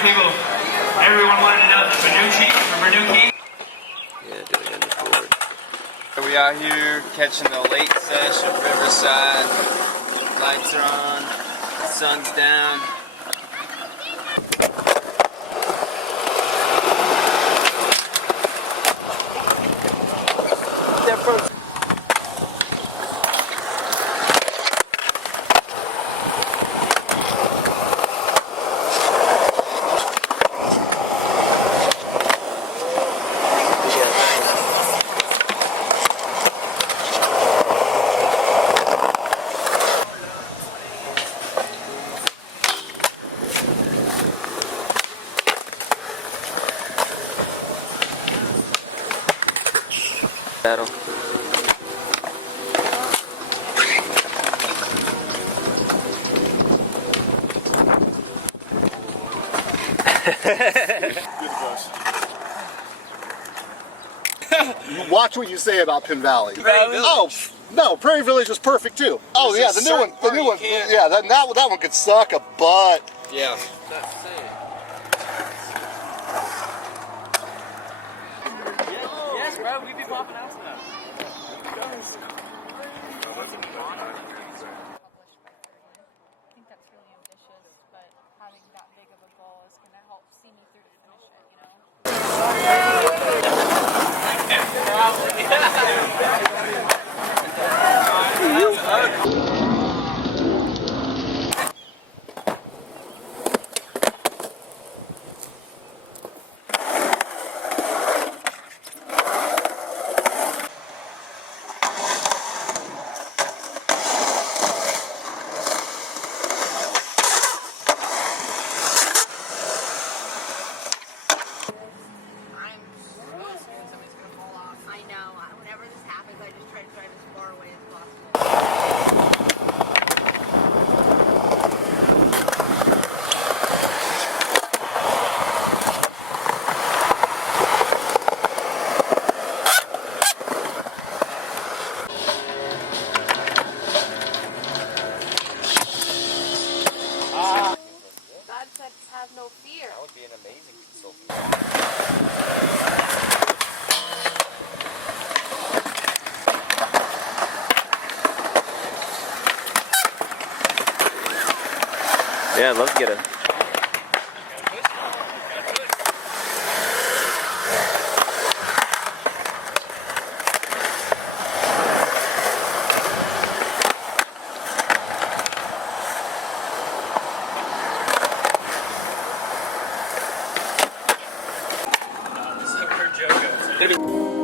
people, everyone wanted to know the Benucci from Benucci. Yeah, doing on the board. We out here catching the late sesh at Riverside. Lights are on, the sun's down. Battle. Watch what you say about Penn Valley. Oh no, Prairie Village is perfect too. Oh yeah, the new one. Yeah, that one could suck a butt. Yeah. Yes, bro, we be popping out now. I think that's really ambitious, but having that big of a goal is going to help see me through to finish it, you know? I know. Whenever this happens, I just try to drive as far away as possible. God said, have no fear. That would be an amazing consultant. Yeah, I'd love to get a... This is where Joe goes.